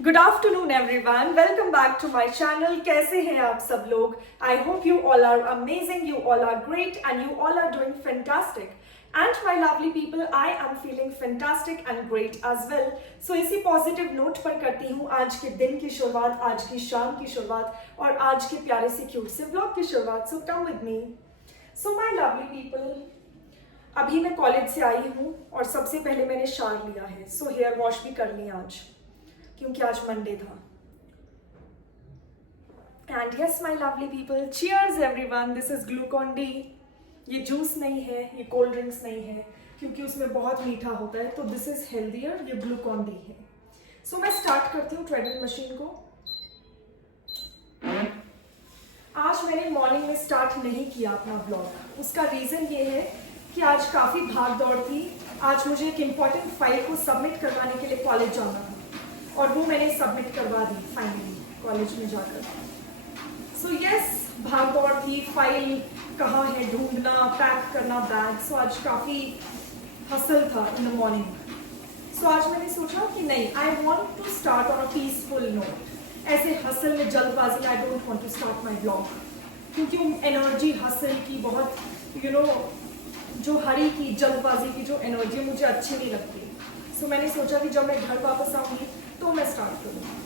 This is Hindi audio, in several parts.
Good afternoon everyone, welcome back to my channel. कैसे हैं आप सब लोग? I hope you all are amazing, you all are great and you all are doing fantastic. And my lovely people, I am feeling fantastic and great as well. So इसी पॉजिटिव नोट पर करती हूँ आज के दिन की शुरुआत, आज की शाम की शुरुआत और आज के प्यारे से क्यूट से व्लॉग की शुरुआत। So come with me. So my lovely people, अभी मैं कॉलेज से आई हूँ और सबसे पहले मैंने शावर लिया है। So हेयर वॉश भी कर ली आज, क्योंकि आज मंडे था। And yes my lovely people, cheers everyone, this is Glucon D. ये जूस नहीं है, ये कोल्ड ड्रिंक्स नहीं है, क्योंकि उसमें बहुत मीठा होता है, तो दिस इज हेल्दियर, ये ग्लूकॉन डी है। सो मैं स्टार्ट करती हूँ ट्रेडमिल मशीन को। आज मैंने मॉर्निंग में स्टार्ट नहीं किया अपना ब्लॉग। उसका रीजन ये है कि आज काफी भाग दौड़ थी। आज मुझे एक इम्पॉर्टेंट फाइल को सबमिट करवाने के लिए कॉलेज जाना था और वो मैंने सबमिट करवा दी फाइनली कॉलेज में जाकर। सो यस, भाग दौड़ थी, फाइल कहाँ है ढूंढना, पैक करना बैग। सो आज काफी हसल था इन द मॉर्निंग। सो आज मैंने सोचा कि नहीं, I want to start on a peaceful note. ऐसे हसल में जल्दबाजी, I don't want to start my blog, क्योंकि वो एनर्जी हसल की बहुत जो हरी की जल्दबाजी की जो एनर्जी मुझे अच्छी नहीं लगती। सो मैंने सोचा कि जब मैं घर वापस आऊंगी तो मैं स्टार्ट करूँगी।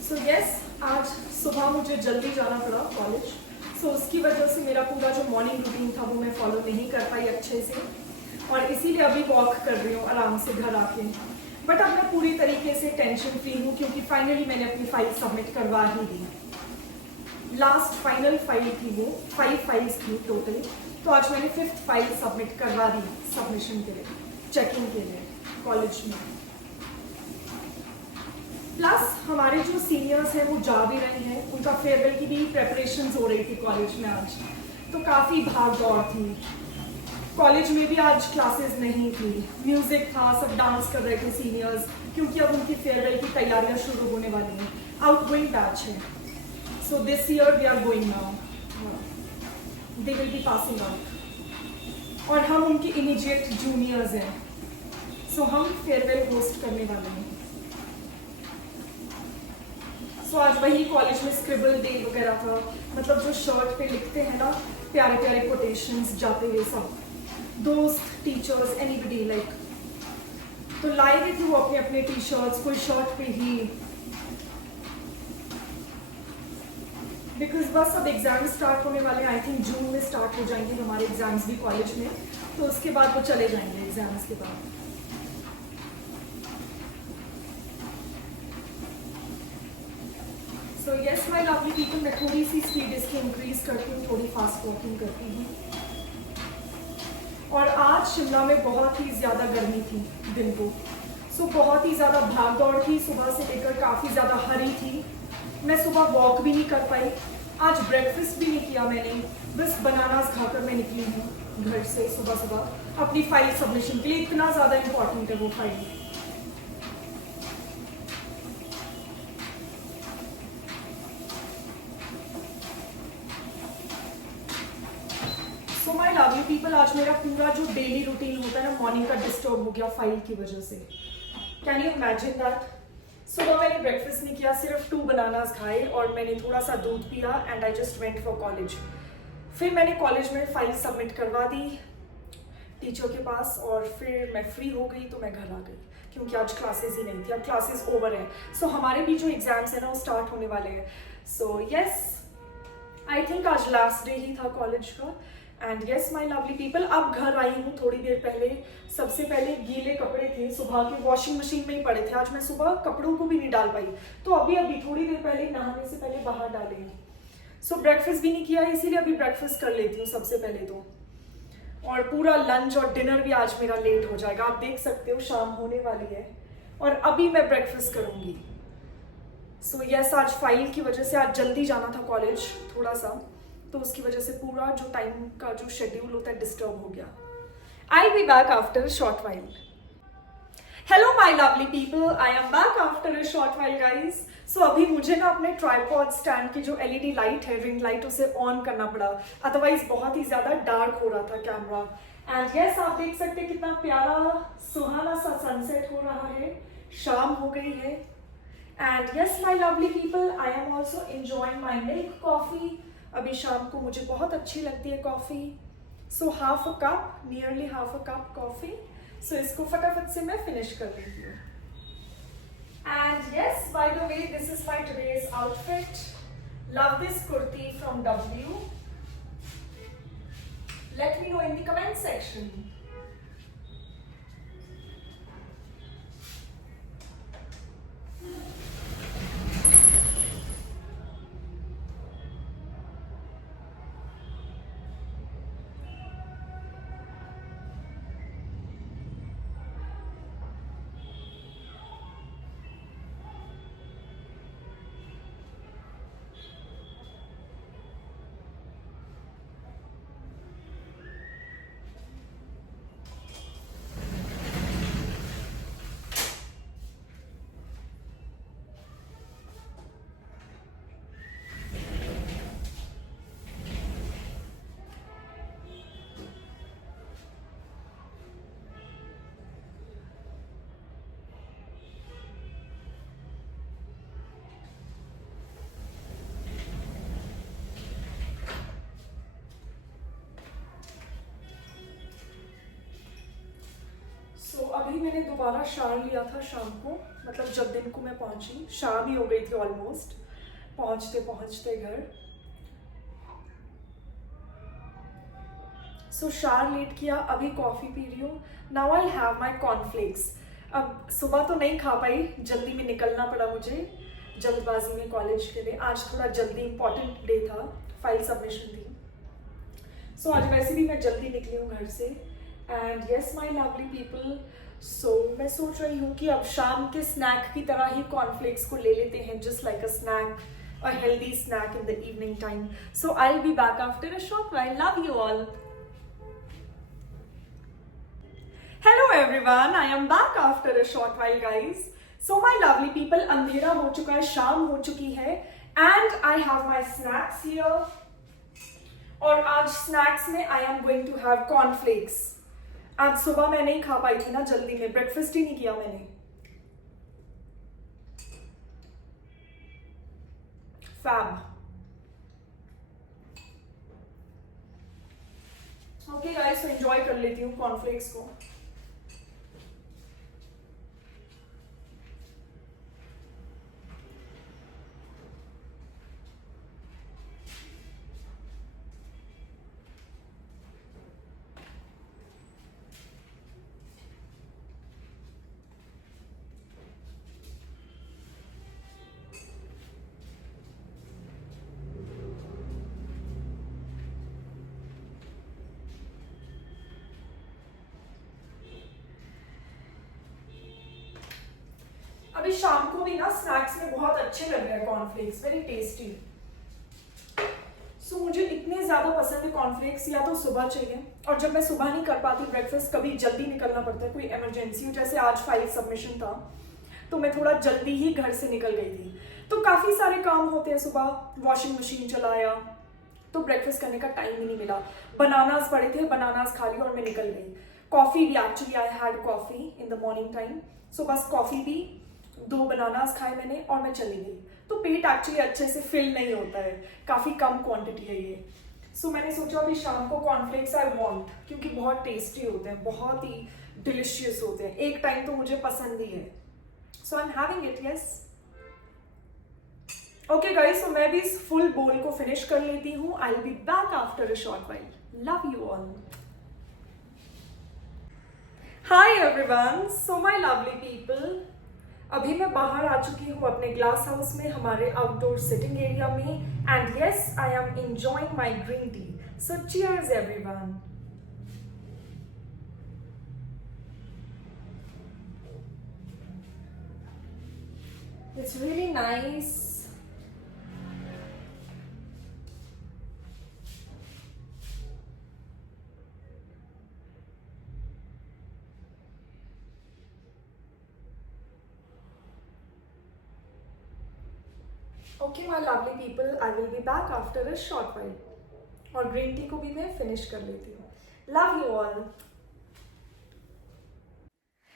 सो यस, आज सुबह मुझे जल्दी जाना पड़ा कॉलेज। सो उसकी वजह से मेरा पूरा जो मॉर्निंग रूटीन था वो मैं फॉलो नहीं कर पाई अच्छे से, और इसीलिए अभी वॉक कर रही हूँ आराम से घर आके। बट अब मैं पूरी तरीके से टेंशन फ्री हूँ, क्योंकि फाइनली मैंने अपनी फाइल सबमिट करवा ही दी। लास्ट फाइनल फाइल थी वो, 5 फाइल्स थी टोटल, तो आज मैंने 5th फाइल सबमिट करवा दी सबमिशन के लिए, चेकिंग के लिए कॉलेज में। प्लस हमारे जो सीनियर्स हैं वो जा भी रहे हैं, उनका फेयरवेल की भी प्रेपरेशंस हो रही थी कॉलेज में आज, तो काफ़ी भाग दौड़ थी। कॉलेज में भी आज क्लासेस नहीं थी, म्यूजिक था, सब डांस कर रहे थे सीनियर्स, क्योंकि अब उनकी फेयरवेल की तैयारियां शुरू होने वाली हैं। आउटगोइंग बैच है, so this year we are going now, they will be passing out, और हम उनके इमीडिएट जूनियर्स हैं। सो हम फेयरवेल होस्ट करने वाले हैं। सो आज वही कॉलेज में स्क्रिबल डे वगैरह था, मतलब जो शर्ट पे लिखते हैं ना प्यारे प्यारे कोटेशंस जाते हुए, सब दोस्त, टीचर्स, एनीबडी लाइक, तो लाए हुए थे वो अपने अपने टी शर्ट्स, कोई शर्ट पे ही, बिकॉज बस अब एग्जाम स्टार्ट होने वाले हैं। आई थिंक जून में स्टार्ट हो जाएंगे हमारे एग्जाम्स भी कॉलेज में, तो उसके बाद वो चले जाएंगे एग्जाम्स के बाद। So yes my lovely people, मैं थोड़ी सी स्पीड इसकी इंक्रीज करती हूँ, थोड़ी फास्ट वॉकिंग करती हूँ। और आज शिमला में बहुत ही ज़्यादा गर्मी थी दिन को। सो बहुत ही ज़्यादा भाग दौड़ थी, सुबह से लेकर काफ़ी ज़्यादा हरी थी। मैं सुबह वॉक भी नहीं कर पाई, आज ब्रेकफास्ट भी नहीं किया मैंने, बस बनानास खाकर मैं निकली हूँ घर से सुबह सुबह अपनी फाइल सबमिशन के लिए। इतना ज़्यादा इम्पॉर्टेंट है वो file. So my lovely people, आज मेरा पूरा जो डेली रूटीन होता है ना मॉर्निंग का, डिस्टर्ब हो गया फाइल की वजह से। Can you imagine that? सुबह मैंने ब्रेकफास्ट नहीं किया, सिर्फ 2 बनानास खाए और मैंने थोड़ा सा दूध पिया and I just went for college. फिर मैंने कॉलेज में फाइल सबमिट करवा दी टीचर के पास, और फिर मैं फ्री हो गई तो मैं घर आ गई, क्योंकि आज क्लासेस ही नहीं थी, अब क्लासेस ओवर है। सो हमारे भी जो एग्जाम्स है ना वो स्टार्ट होने वाले हैं। सो यस, आई थिंक आज लास्ट डे ही था कॉलेज का। And yes my lovely people, अब घर आई हूँ थोड़ी देर पहले। सबसे पहले गीले कपड़े थे सुबह के, वॉशिंग मशीन में ही पड़े थे, आज मैं सुबह कपड़ों को भी नहीं डाल पाई, तो अभी थोड़ी देर पहले नहाने से पहले बाहर डाले हैं। सो ब्रेकफास्ट भी नहीं किया, इसीलिए अभी ब्रेकफास्ट कर लेती हूँ सबसे पहले तो, और पूरा लंच और डिनर भी आज मेरा लेट हो जाएगा। आप देख सकते हो शाम होने वाली है और अभी मैं ब्रेकफास्ट करूँगी। सो यस, आज फाइल की वजह से आज जल्दी जाना था कॉलेज थोड़ा सा, तो उसकी वजह से पूरा जो टाइम का जो शेड्यूल होता है डिस्टर्ब हो गया। I will be back after short while. Hello my lovely people, I am back after a short while guys. So अभी मुझे ना अपने ट्राइपॉड स्टैंड की जो एलईडी लाइट है, रिंग लाइट, उसे ऑन करना पड़ा. अदरवाइज बहुत ही ज्यादा डार्क हो रहा था कैमरा. एंड यस, आप देख सकते हैं कितना प्यारा सुहाना सा सनसेट हो रहा है. शाम हो गई है. And yes my lovely people, I am also enjoying my milk coffee. अभी शाम को मुझे बहुत अच्छी लगती है coffee. So half a cup, nearly half a cup coffee. So इसको फटाफट से मैं फिनिश कर लेती हूँ. And yes, by the way, this is my today's outfit. Love this kurti from W. Let me know in the comment section. अभी मैंने दोबारा शार लिया था शाम को, मतलब जब दिन को मैं पहुंची. शाम ही हो गई थी ऑलमोस्ट पहुंचते पहुंचते घर. सो शार लेट किया, अभी कॉफी पी रही हूँ. Now I have my cornflakes. अब सुबह तो नहीं खा पाई, जल्दी में निकलना पड़ा मुझे, जल्दबाजी में कॉलेज के लिए. आज थोड़ा जल्दी, इंपॉर्टेंट डे था, फाइल सबमिशन थी. सो आज वैसे भी मैं जल्दी निकली हूँ घर से. And yes my lovely people, so मैं सोच रही हूँ कि अब शाम के स्नैक की तरह ही कॉर्नफ्लेक्स को ले लेते हैं, just like a snack, a healthy snack in the evening time. So I will be back after a short while. Love you all. Hello everyone, I am back after a short while guys. So my lovely people, अंधेरा हो चुका है, शाम हो चुकी है. And I have my snacks here. और आज स्नैक्स में I am going to have cornflakes. आज सुबह मैं नहीं खा पाई थी ना, जल्दी में ब्रेकफास्ट ही नहीं किया मैंने. फैब. ओके गाइस, तो एंजॉय कर लेती हूँ कॉर्नफ्लेक्स को. अभी शाम को भी ना स्नैक्स में बहुत अच्छे लग रहे हैं कॉर्नफ्लेक्स, वेरी टेस्टी. सो मुझे इतने ज्यादा पसंद है कॉर्नफ्लेक्स. या तो सुबह चाहिए, और जब मैं सुबह नहीं कर पाती ब्रेकफास्ट, कभी जल्दी निकलना पड़ता है, कोई इमरजेंसी हो, जैसे आज फाइल सबमिशन था, तो मैं थोड़ा जल्दी ही घर से निकल गई थी. तो काफी सारे काम होते हैं सुबह, वॉशिंग मशीन चलाया, तो ब्रेकफास्ट करने का टाइम ही नहीं मिला. बनानास पड़े थे, बनानास खा ली और मैं निकल गई. कॉफी भी, actually I had coffee in the morning time. So बस कॉफी भी, 2 बनानास खाए मैंने और मैं चली गई. तो पेट एक्चुअली अच्छे से फिल नहीं होता है, काफी कम क्वांटिटी है ये. सो मैंने सोचा अभी शाम को कॉर्नफ्लेक्स आई वांट, क्योंकि बहुत टेस्टी होते हैं, बहुत ही डिलिशियस होते हैं. एक टाइम तो मुझे पसंद ही है. So I am having it. Yes, okay guys, तो मैं भी इस फुल बोल को फिनिश कर लेती हूँ. आई will be back after a short while. Love you all. Hi everyone, so my lovely people, अभी मैं बाहर आ चुकी हूँ अपने ग्लास हाउस में, हमारे आउटडोर सिटिंग एरिया में. And yes, I am enjoying my green tea. So cheers everyone. It's really nice. Okay my lovely people, I will be back after a short while. और ग्रीन टी को भी मैं फिनिश कर लेती हूँ। Love you all.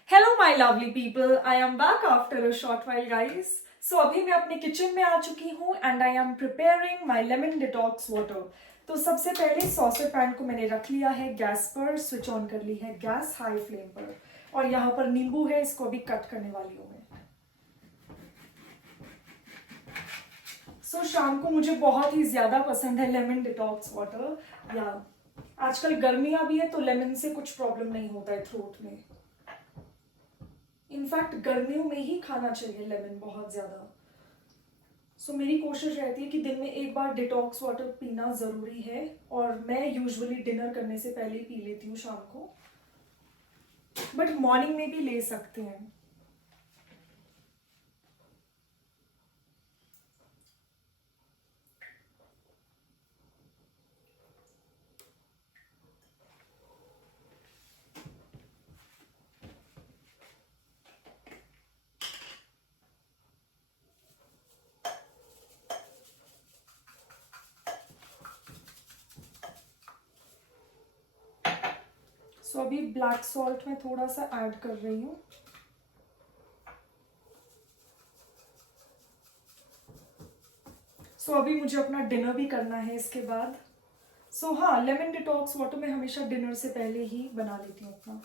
Hello my lovely people, I am back after a short while guys. So अभी मैं अपने किचन में आ चुकी हूँ and I am preparing my lemon detox water. तो सबसे पहले सॉसर पैन को मैंने रख लिया है गैस पर, स्विच ऑन कर ली है गैस हाई फ्लेम पर, और यहाँ पर नींबू है, इसको अभी कट करने वाली हूँ मैं। सो शाम को मुझे बहुत ही ज्यादा पसंद है लेमन डिटॉक्स वाटर। या आजकल गर्मियां भी है तो लेमन से कुछ प्रॉब्लम नहीं होता है थ्रोट में। इनफैक्ट गर्मियों में ही खाना चाहिए लेमन बहुत ज्यादा। सो मेरी कोशिश रहती है कि दिन में एक बार डिटॉक्स वाटर पीना जरूरी है, और मैं यूजुअली डिनर करने से पहले ही पी लेती हूँ शाम को, बट मॉर्निंग में भी ले सकते हैं। सो अभी ब्लैक सॉल्ट में थोड़ा सा ऐड कर रही हूँ। सो अभी मुझे अपना डिनर भी करना है इसके बाद। सो हाँ, लेमन डिटॉक्स वाटर मैं हमेशा डिनर से पहले ही बना लेती हूँ अपना।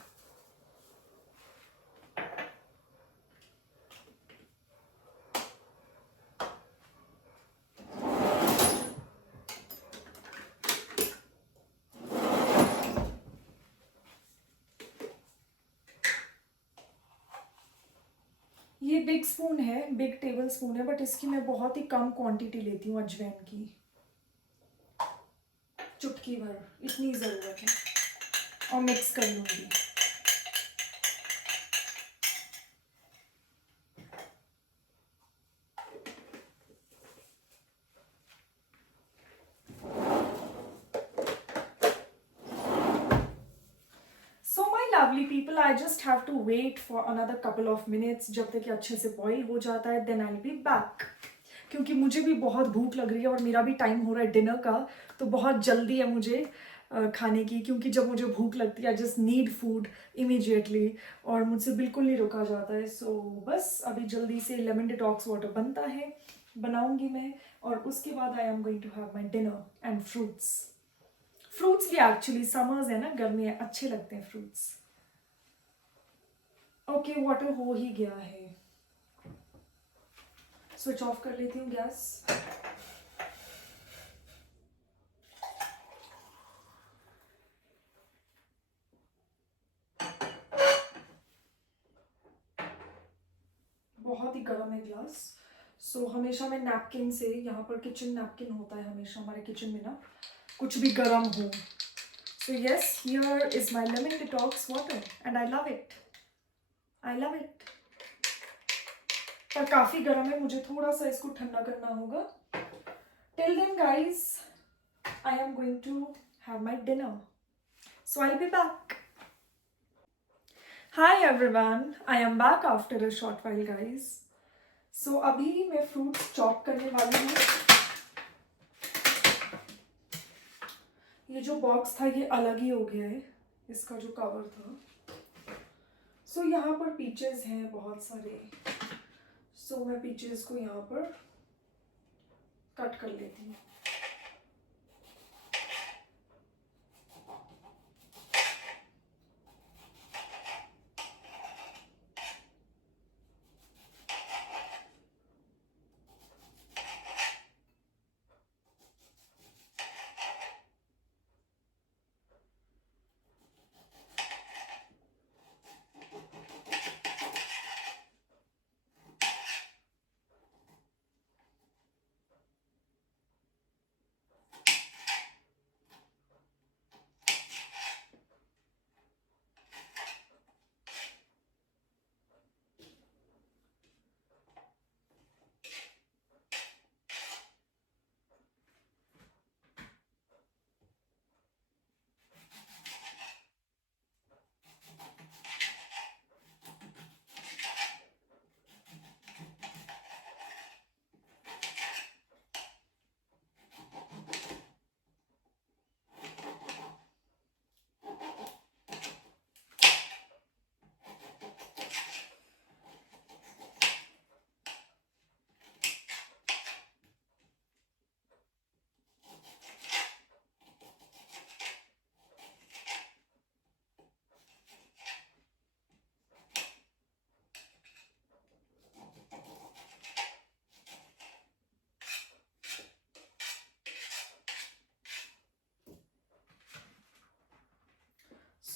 ये बिग स्पून है, बिग टेबल स्पून है, बट इसकी मैं बहुत ही कम क्वांटिटी लेती हूँ अजवाइन की। चुटकी भर इतनी ज़रूरत है, और मिक्स कर लूँगी। So my lovely people, I just have to wait for another couple of minutes. जब तक कि अच्छे से बॉईल हो जाता है, then I will be back. क्योंकि मुझे भी बहुत भूख लग रही है और मेरा भी टाइम हो रहा है डिनर का, तो बहुत जल्दी है मुझे खाने की। क्योंकि जब मुझे भूख लगती है, I just need food immediately, और मुझसे बिल्कुल नहीं रुका जाता है। सो बस अभी जल्दी से लेमन डिटॉक्स वाटर बनता है, बनाऊंगी मैं, और उसके बाद I am going to have my dinner and fruits. Fruits भी एक्चुअली, समर्स है ना, गर्मी है, अच्छे लगते हैं फ्रूट्स। ओके, वाटर हो ही गया है, स्विच ऑफ कर लेती हूँ गैस। बहुत ही गर्म है ग्लास। सो हमेशा मैं नैपकिन से, यहाँ पर किचन नैपकिन होता है हमेशा हमारे किचन में ना, कुछ भी गर्म हो। So yes, here is my lemon detox water and I love it, I love it. पर काफ़ी गर्म है, मुझे थोड़ा सा इसको ठंडा करना होगा। Till then guys, I am going to have my dinner, so I will be back. Hi everyone, I am back after a short while guys. So अभी मैं फ्रूट्स चॉप करने वाली हूँ। ये जो बॉक्स था ये अलग ही हो गया है, इसका जो कवर था। सो यहाँ पर पीचेस हैं बहुत सारे। सो मैं पीचेस को यहाँ पर कट कर लेती हूँ।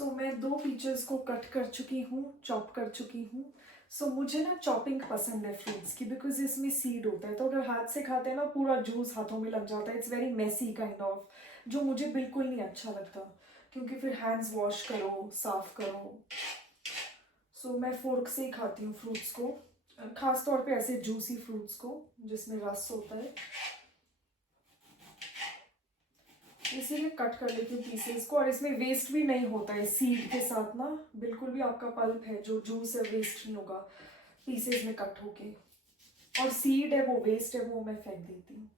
सो मैं 2 पीचेस को कट कर चुकी हूँ, चॉप कर चुकी हूँ। सो मुझे ना चॉपिंग पसंद है फ्रूट्स की, बिकॉज इसमें सीड होता है, तो अगर हाथ से खाते हैं ना पूरा जूस हाथों में लग जाता है। It's very messy kind of, जो मुझे बिल्कुल नहीं अच्छा लगता, क्योंकि फिर हैंड्स वॉश करो, साफ करो। सो मैं फोर्क से ही खाती हूँ फ्रूट्स को, खास तौर पे ऐसे जूसी फ्रूट्स को जिसमें रस होता है। इसीलिए कट कर लेती हूँ पीसेस को, और इसमें वेस्ट भी नहीं होता है सीड के साथ ना, बिल्कुल भी आपका पल्प है जो जूस है वेस्ट नहीं होगा पीसेस में कट होके। और सीड है वो वेस्ट है, वो मैं फेंक देती हूँ।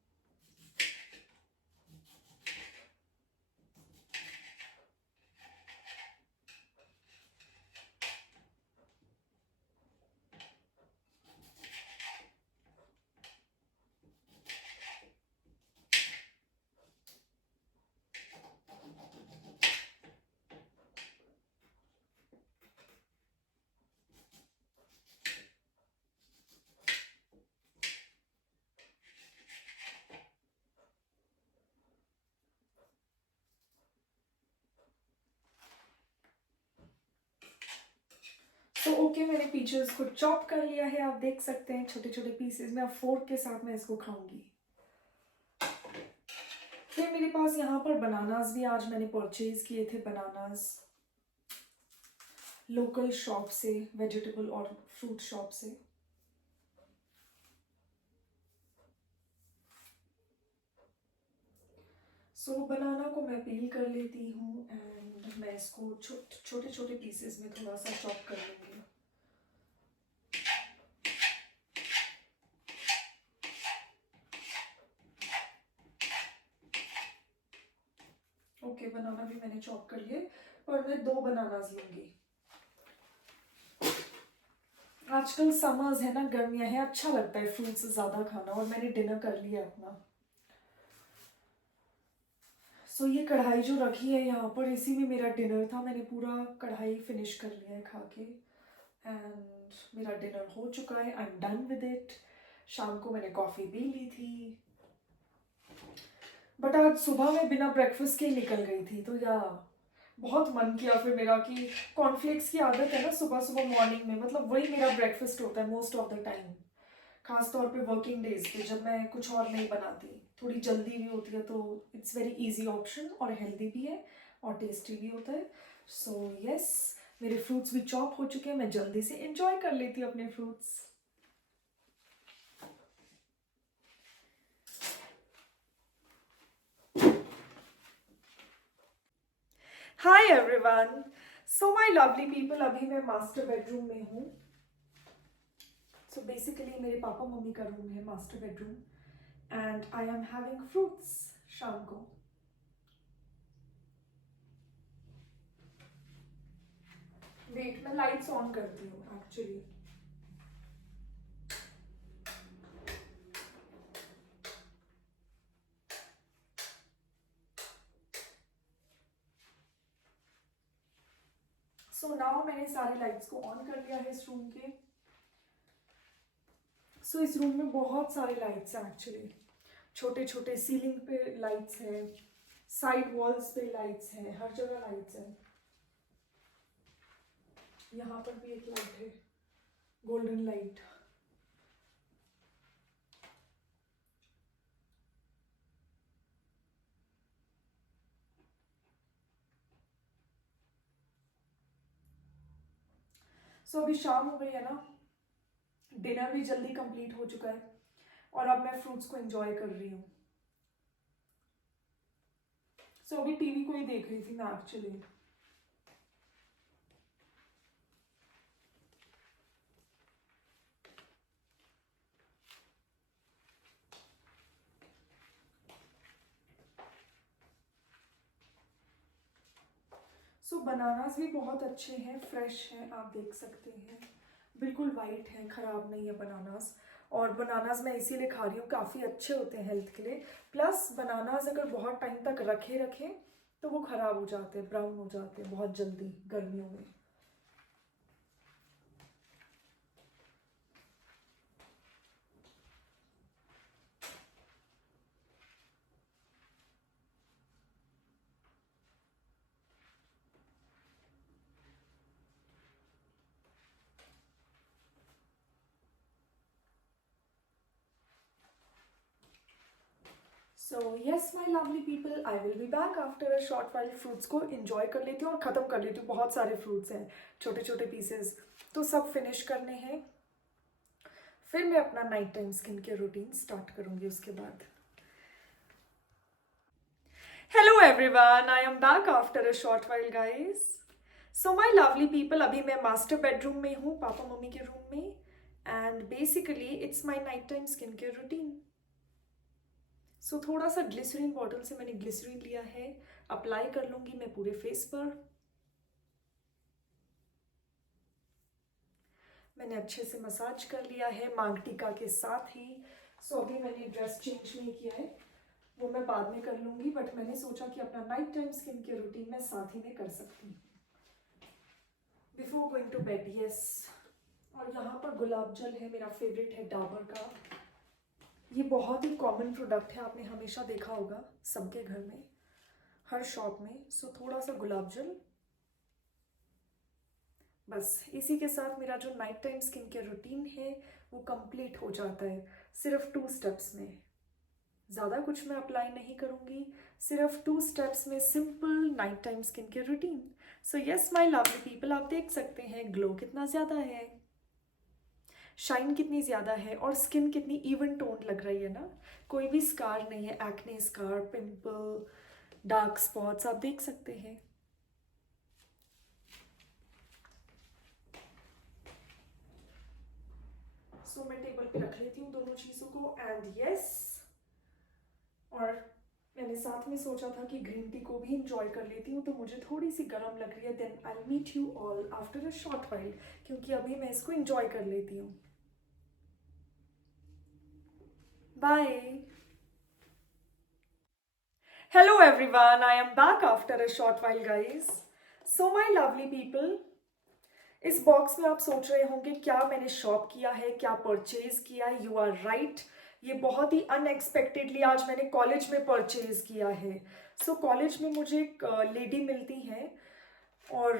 तो ओके, मैंने पीचेस को चॉप कर लिया है, आप देख सकते हैं छोटे छोटे पीसेस में। अब फोर्क के साथ मैं इसको खाऊंगी। फिर मेरे पास यहाँ पर बनानास भी आज मैंने परचेज किए थे, बनानास लोकल शॉप से, वेजिटेबल और फ्रूट शॉप से। सो बनाना को मैं पील कर लेती हूँ, एंड मैं इसको छोटे छोटे पीसेस में थोड़ा सा चॉप कर लूँगी। ओके, बनाना भी मैंने चॉप कर लिए, और मैं 2 बनानास लूँगी। आजकल समर्स है ना, गर्मियाँ हैं, अच्छा लगता है फ्रूट्स ज़्यादा खाना, और मैंने डिनर कर लिया अपना। सो ये कढ़ाई जो रखी है यहाँ पर, इसी में मेरा डिनर था। मैंने पूरा कढ़ाई फिनिश कर लिया है खा के, एंड मेरा डिनर हो चुका है। I am done with it. शाम को मैंने कॉफ़ी पी ली थी, बट आज सुबह मैं बिना ब्रेकफास्ट के निकल गई थी, तो या बहुत मन किया फिर मेरा कि कॉर्नफ्लेक्स की आदत है ना सुबह सुबह मॉर्निंग में, मतलब वही मेरा ब्रेकफास्ट होता है मोस्ट ऑफ द टाइम, खास तौर पे वर्किंग डेज पे जब मैं कुछ और नहीं बनाती। थोड़ी जल्दी भी होती है, तो इट्स वेरी इजी ऑप्शन, और हेल्दी भी है और टेस्टी भी होता है। सो यस, मेरे फ्रूट्स भी चॉप हो चुके हैं, मैं जल्दी से एंजॉय कर लेती हूँ अपने fruits. Hi everyone, so my lovely people, अभी मैं मास्टर बेडरूम में हूँ। सो बेसिकली मेरे पापा मम्मी का रूम है master bedroom, and I am having fruits शाम को। वेट, मैं लाइट्स ऑन करती हूँ एक्चुअली। सो नाउ मैंने सारे लाइट्स को ऑन कर लिया है इस रूम के। सो इस रूम में बहुत सारे लाइट्स हैं एक्चुअली, छोटे छोटे सीलिंग पे लाइट्स हैं, साइड वॉल्स पे लाइट्स हैं, हर जगह लाइट्स हैं। यहाँ पर भी एक लाइट है, गोल्डन लाइट। सो अभी शाम हो गई है ना, डिनर भी जल्दी कंप्लीट हो चुका है, और अब मैं फ्रूट्स को एंजॉय कर रही हूँ। सो अभी टीवी को ही देख रही थी मैं एक्चुअली। सो बनानास भी बहुत अच्छे हैं, फ्रेश हैं, आप देख सकते हैं, बिल्कुल वाइट है, ख़राब नहीं है बनानास। और बनानास मैं इसीलिए खा रही हूँ, काफ़ी अच्छे होते हैं हेल्थ के लिए। प्लस बनानास अगर बहुत टाइम तक रखे रखें तो वो ख़राब हो जाते हैं, ब्राउन हो जाते हैं बहुत जल्दी गर्मियों में। So yes my lovely people, I will be back after a short while. Fruits को इंजॉय कर लेती हूँ और ख़त्म कर लेती हूँ. बहुत सारे फ्रूट्स हैं, छोटे छोटे पीसेस, तो सब फिनिश करने हैं. फिर मैं अपना night time skin care routine start करूँगी उसके बाद. Hello everyone, I am back after a short while guys. So my lovely people, अभी मैं मास्टर बेडरूम में हूँ, पापा मम्मी के रूम में. And basically it's my night time skin care routine. So थोड़ा सा ग्लिसरीन बॉटल से मैंने ग्लिसरीन लिया है, अप्लाई कर लूँगी मैं पूरे फेस पर. मैंने अच्छे से मसाज कर लिया है मांग टीका के साथ ही. सो अभी मैंने ड्रेस चेंज नहीं किया है, वो मैं बाद में कर लूँगी, बट मैंने सोचा कि अपना night time skin care routine मैं साथ ही में कर सकती हूँ before going to bed. Yes, और यहाँ पर गुलाब जल है, मेरा फेवरेट है डाबर का. ये बहुत ही कॉमन प्रोडक्ट है, आपने हमेशा देखा होगा सबके घर में, हर शॉप में. सो थोड़ा सा गुलाब जल, बस इसी के साथ मेरा जो night time skin care routine है वो कंप्लीट हो जाता है. सिर्फ 2 स्टेप्स में, ज़्यादा कुछ मैं अप्लाई नहीं करूँगी, सिर्फ 2 स्टेप्स में simple night time skin care routine. So yes my lovely people, आप देख सकते हैं ग्लो कितना ज़्यादा है, शाइन कितनी ज़्यादा है, और स्किन कितनी इवन टोन लग रही है ना. कोई भी स्कार नहीं है, acne scar, pimple, dark spots, आप देख सकते हैं. सो मैं टेबल पे रख लेती हूँ दोनों चीज़ों को. एंड यस, और मैंने साथ में सोचा था कि ग्रीन टी को भी इंजॉय कर लेती हूँ, तो मुझे थोड़ी सी गर्म लग रही है. Then I meet you all after a short while, क्योंकि अभी मैं इसको इंजॉय कर लेती हूँ. Bye. Hello everyone, I am back after a short while guys. So my lovely people, इस बॉक्स में आप सोच रहे होंगे क्या मैंने शॉप किया है, क्या परचेज किया है. यू आर राइट, ये बहुत ही अनएक्सपेक्टेडली आज मैंने कॉलेज में परचेज किया है. सो कॉलेज में मुझे एक लेडी मिलती हैं, और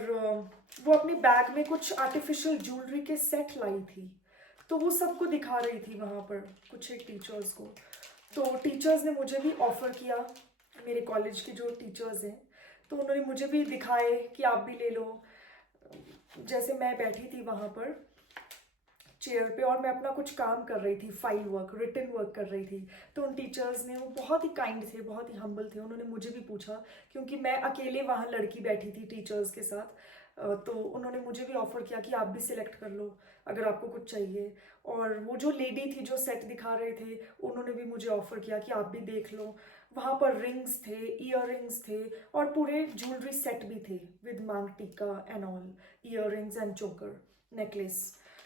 वो अपने बैग में कुछ आर्टिफिशियल ज्वेलरी के सेट लाई थी, तो वो सबको दिखा रही थी वहाँ पर, कुछ एक टीचर्स को. तो टीचर्स ने मुझे भी ऑफ़र किया, मेरे कॉलेज के जो टीचर्स हैं, तो उन्होंने मुझे भी दिखाए कि आप भी ले लो. जैसे मैं बैठी थी वहाँ पर चेयर पे और मैं अपना कुछ काम कर रही थी, फाइल वर्क, रिटन वर्क कर रही थी, तो उन टीचर्स ने, वो बहुत ही काइंड थे, बहुत ही हम्बल थे, उन्होंने मुझे भी पूछा, क्योंकि मैं अकेले वहाँ लड़की बैठी थी टीचर्स के साथ. तो उन्होंने मुझे भी ऑफ़र किया कि आप भी सिलेक्ट कर लो अगर आपको कुछ चाहिए. और वो जो लेडी थी जो सेट दिखा रहे थे, उन्होंने भी मुझे ऑफ़र किया कि आप भी देख लो. वहाँ पर रिंग्स थे, ईयर रिंग्स थे, और पूरे ज्वेलरी सेट भी थे विद मांग टीका and all, year rings and चोकर, नेकलेस.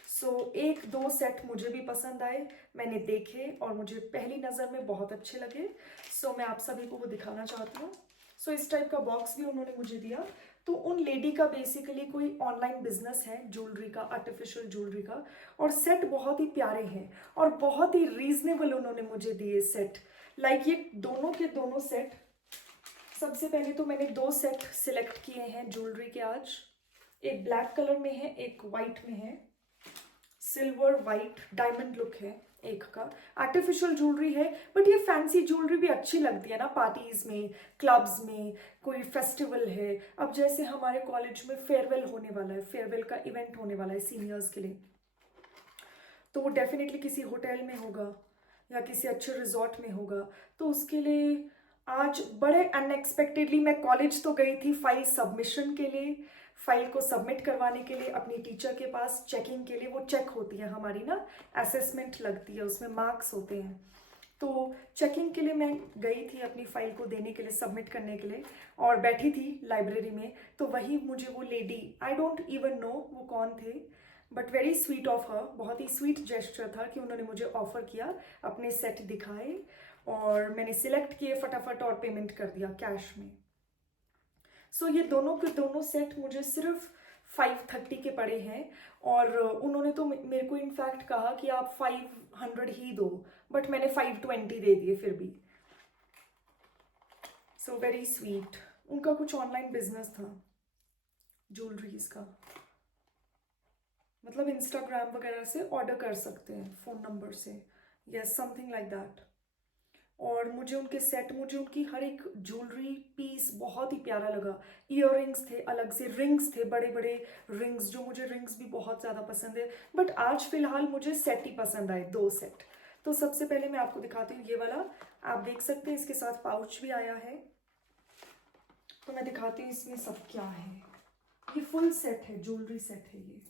सो 1-2 सेट मुझे भी पसंद आए, मैंने देखे और मुझे पहली नज़र में बहुत अच्छे लगे. सो मैं आप सभी को वो दिखाना चाहती हूँ. सो इस टाइप का बॉक्स भी उन्होंने मुझे दिया. तो उन लेडी का बेसिकली कोई ऑनलाइन बिजनेस है ज्वेलरी का, आर्टिफिशियल ज्वेलरी का, और सेट बहुत ही प्यारे हैं और बहुत ही रीजनेबल उन्होंने मुझे दिए सेट. लाइक ये दोनों के दोनों सेट, सबसे पहले तो मैंने 2 सेट सिलेक्ट किए हैं ज्वेलरी के आज. एक ब्लैक कलर में है, एक वाइट में है, सिल्वर वाइट डायमंड लुक है एक का. आर्टिफिशियल ज्वेलरी है, बट ये फैंसी ज्वेलरी भी अच्छी लगती है ना पार्टीज में, क्लब्स में, कोई फेस्टिवल है. अब जैसे हमारे कॉलेज में फेयरवेल होने वाला है, फेयरवेल का इवेंट होने वाला है सीनियर्स के लिए, तो वो डेफिनेटली किसी होटल में होगा या किसी अच्छे रिजॉर्ट में होगा. तो उसके लिए आज बड़े अनएक्सपेक्टेडली मैं कॉलेज तो गई थी फाइल सबमिशन के लिए, फाइल को सबमिट करवाने के लिए अपनी टीचर के पास, चेकिंग के लिए. वो चेक होती है हमारी ना, असेसमेंट लगती है, उसमें मार्क्स होते हैं. तो चेकिंग के लिए मैं गई थी अपनी फाइल को देने के लिए, सबमिट करने के लिए, और बैठी थी लाइब्रेरी में. तो वही मुझे वो lady, I don't even know वो कौन थे, but very sweet of her, बहुत ही स्वीट जेस्चर था कि उन्होंने मुझे ऑफर किया, अपने सेट दिखाए और मैंने सिलेक्ट किए फटाफट और पेमेंट कर दिया कैश में. सो ये दोनों के दोनों सेट मुझे सिर्फ 530 के पड़े हैं. और उन्होंने तो मेरे को इनफैक्ट कहा कि आप 500 ही दो, बट मैंने 520 दे दिए फिर भी. So very sweet. उनका कुछ ऑनलाइन बिजनेस था ज्वेलरीज का, मतलब इंस्टाग्राम वगैरह से ऑर्डर कर सकते हैं फ़ोन नंबर से, यस समथिंग लाइक दैट. और मुझे उनके सेट, मुझे उनकी हर एक ज्वेलरी पीस बहुत ही प्यारा लगा। इयररिंग्स थे, अलग से रिंग्स थे, बड़े बड़े रिंग्स, जो मुझे रिंग्स भी बहुत ज़्यादा पसंद है। बट आज फिलहाल मुझे सेट ही पसंद आए, 2 सेट। तो सबसे पहले मैं आपको दिखाती हूँ ये वाला। आप देख सकते हैं इसके साथ पाउच भी आया है। तो मैं दिखाती हूँ इसमें सब क्या है। ये फुल सेट है, ज्वेलरी सेट है। ये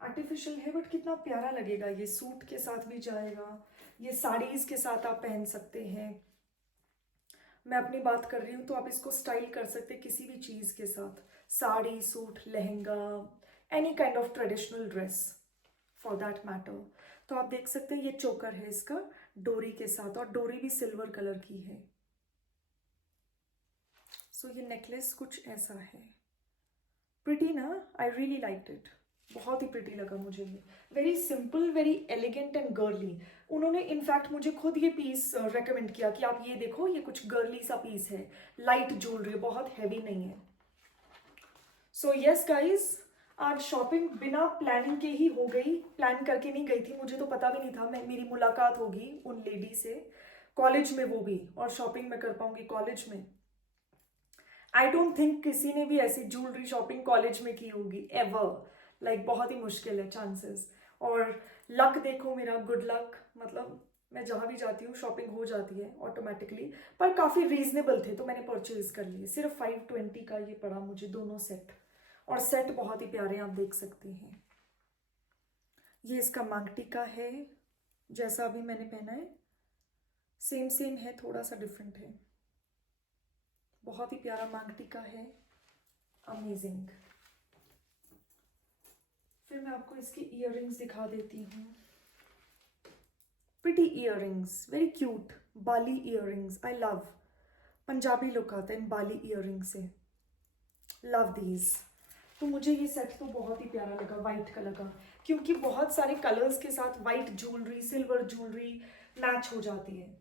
आर्टिफिशियल है बट कितना प्यारा लगेगा। ये सूट के साथ भी जाएगा, ये साड़ीज के साथ आप पहन सकते हैं। मैं अपनी बात कर रही हूँ तो आप इसको स्टाइल कर सकते हैं किसी भी चीज़ के साथ, sari, suit, lehenga, any kind of traditional dress for that matter. तो आप देख सकते हैं ये चोकर है इसका, डोरी के साथ, और डोरी भी सिल्वर कलर की है। सो ये नेकलेस कुछ ऐसा है। प्रिटी ना, आई रियली लाइक्ड इट, बहुत ही प्रिटी लगा मुझे ये। Very simple, very elegant and girly. उन्होंने इनफैक्ट मुझे खुद ये पीस रेकमेंड किया कि आप ये देखो, ये कुछ गर्ली सा पीस है, लाइट ज्वेलरी, बहुत हैवी नहीं है। सो यस गाइज, आज शॉपिंग बिना प्लानिंग के ही हो गई। प्लान करके नहीं गई थी, मुझे तो पता भी नहीं था मेरी मुलाकात होगी उन लेडी से, कॉलेज में वो भी, और शॉपिंग मैं कर पाऊंगी कॉलेज में। आई डोंट थिंक किसी ने भी ऐसी ज्वेलरी शॉपिंग कॉलेज में की होगी एवर। लाइक बहुत ही मुश्किल है चांसेस। और लक देखो मेरा, गुड लक, मतलब मैं जहाँ भी जाती हूँ शॉपिंग हो जाती है ऑटोमेटिकली। पर काफ़ी रीजनेबल थे तो मैंने परचेज कर लिए। सिर्फ 520 का ये पड़ा मुझे दोनों सेट, और सेट बहुत ही प्यारे आप देख सकते हैं। ये इसका मांग टीका है, जैसा अभी मैंने पहना है सेम सेम है, थोड़ा सा डिफरेंट है। बहुत ही प्यारा मांग टीका है, अमेजिंग। फिर मैं आपको इसकी इयररिंग्स दिखा देती हूँ। Pretty earrings, very cute, Bali earrings, I love. Punjabi look आता है इन बाली इयररिंग से, लव दीज। तो मुझे ये सेट तो बहुत ही प्यारा लगा वाइट कलर का, क्योंकि बहुत सारे कलर्स के साथ white jewellery, silver jewellery match हो जाती है।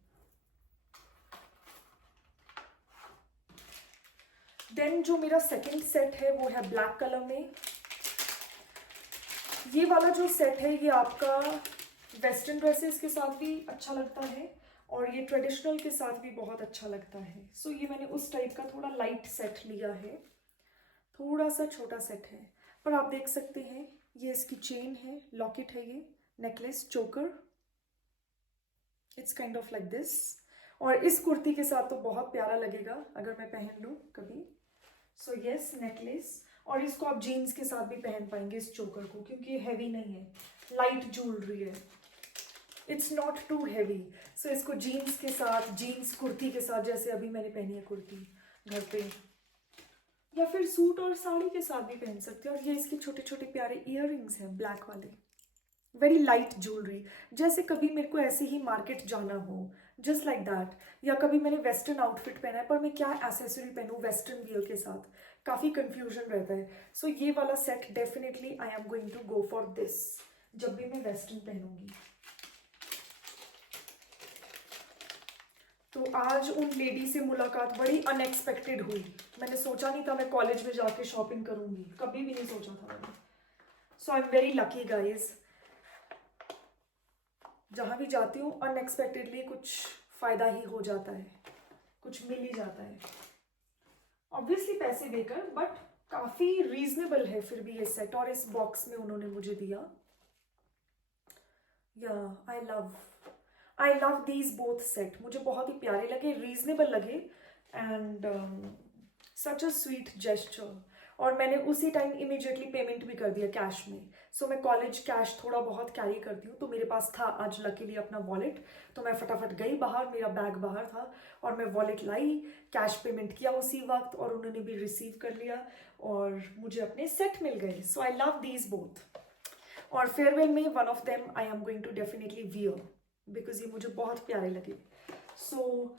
देन जो मेरा सेकंड सेट है वो है ब्लैक कलर में। ये वाला जो सेट है ये आपका वेस्टर्न ड्रेसेस के साथ भी अच्छा लगता है, और ये ट्रेडिशनल के साथ भी बहुत अच्छा लगता है। सो ये मैंने उस टाइप का थोड़ा लाइट सेट लिया है, थोड़ा सा छोटा सेट है। पर आप देख सकते हैं ये इसकी चेन है, लॉकेट है, ये नेकलेस, चोकर, it's kind of like this. और इस कुर्ती के साथ तो बहुत प्यारा लगेगा अगर मैं पहन लूँ कभी। सो यस, नेकलेस, और इसको आप जीन्स के साथ भी पहन पाएंगे इस चोकर को, क्योंकि ये हैवी नहीं है, लाइट ज्वेलरी है, इट्स नॉट टू हैवी। सो इसको जीन्स के साथ, जीन्स कुर्ती के साथ, जैसे अभी मैंने पहनी है कुर्ती घर पे, या फिर सूट और साड़ी के साथ भी पहन सकते हैं। और ये इसके छोटे छोटे प्यारे इयररिंग्स हैं ब्लैक वाले, वेरी लाइट ज्वेलरी। जैसे कभी मेरे को ऐसे ही मार्केट जाना हो, जस्ट लाइक दैट, या कभी मैंने वेस्टर्न आउटफिट पहना है पर मैं क्या एसेसरी पहनूं वेस्टर्न वियर के साथ, काफ़ी कंफ्यूजन रहता है। सो ये वाला set definitely I am going to go for this जब भी मैं वेस्टर्न पहनूंगी। तो आज उन लेडी से मुलाकात बड़ी अनएक्सपेक्टेड हुई। मैंने सोचा नहीं था मैं कॉलेज में जाके शॉपिंग करूंगी, कभी भी नहीं सोचा था मैंने। So I am very lucky guys, जहाँ भी जाती हूँ अनएक्सपेक्टेडली कुछ फ़ायदा ही हो जाता है, कुछ मिल ही जाता है, ऑब्वियसली पैसे देकर, बट काफ़ी रीजनेबल है फिर भी ये सेट, और इस बॉक्स में उन्होंने मुझे दिया। या आई लव दीज बोथ सेट, मुझे बहुत ही प्यारे लगे, रीजनेबल लगे, and such a sweet gesture. और मैंने उसी टाइम इमीडिएटली पेमेंट भी कर दिया कैश में। सो मैं कॉलेज कैश थोड़ा बहुत कैरी करती हूँ, तो मेरे पास था आज लकीली अपना वॉलेट, तो मैं फटाफट गई बाहर, मेरा बैग बाहर था और मैं वॉलेट लाई, कैश पेमेंट किया उसी वक्त, और उन्होंने भी रिसीव कर लिया और मुझे अपने सेट मिल गए। So I love these both. और फेयरवेल में one of them I am going to definitely wear, because ये मुझे बहुत प्यारे लगे। सो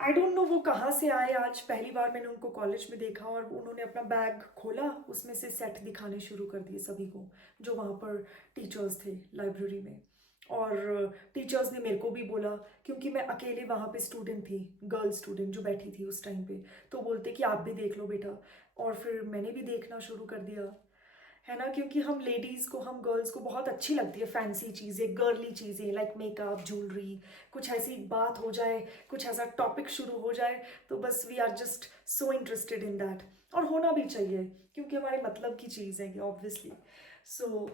आई डोंट नो वो कहाँ से आए, आज पहली बार मैंने उनको कॉलेज में देखा, और उन्होंने अपना बैग खोला, उसमें से सेट दिखाने शुरू कर दिए सभी को, जो वहाँ पर टीचर्स थे लाइब्रेरी में। और टीचर्स ने मेरे को भी बोला, क्योंकि मैं अकेले वहाँ पे स्टूडेंट थी, गर्ल स्टूडेंट जो बैठी थी उस टाइम पे, तो बोलते कि आप भी देख लो बेटा, और फिर मैंने भी देखना शुरू कर दिया। है ना, क्योंकि हम लेडीज़ को, हम गर्ल्स को बहुत अच्छी लगती है फैंसी चीज़ें, गर्ली चीज़ें, लाइक मेकअप, ज्वेलरी, कुछ ऐसी बात हो जाए, कुछ ऐसा टॉपिक शुरू हो जाए तो बस we are just so interested in that. और होना भी चाहिए क्योंकि हमारे मतलब की चीज़ है ये, ऑब्वियसली। सो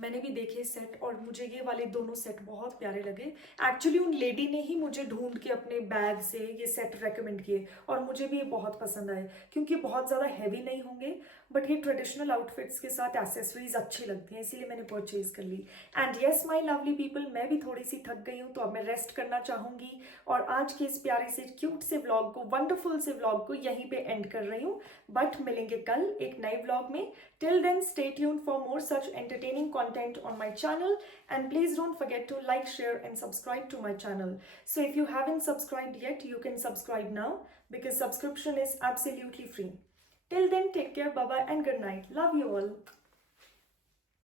मैंने भी देखे सेट और मुझे ये वाले दोनों सेट बहुत प्यारे लगे। एक्चुअली उन लेडी ने ही मुझे ढूंढ के अपने बैग से ये सेट रेकमेंड किए और मुझे भी ये बहुत पसंद आए क्योंकि बहुत ज़्यादा हैवी नहीं होंगे, बट ये ट्रेडिशनल आउटफिट्स के साथ एसेसरीज अच्छी लगती हैं, इसीलिए मैंने परचेज कर ली। And yes my lovely people, मैं भी थोड़ी सी थक गई हूँ तो अब मैं रेस्ट करना चाहूँगी और आज के इस प्यारे से क्यूट से व्लॉग को, वंडरफुल से व्लॉग को यहीं पे एंड कर रही हूँ। बट मिलेंगे कल एक नए व्लॉग में। Till then stay tuned for more such entertaining content on my channel, and please don't forget to like, share and subscribe to my channel. So if you haven't subscribed yet, you can subscribe now because subscription is absolutely free. Till then, take care, bye bye and good night. Love you all.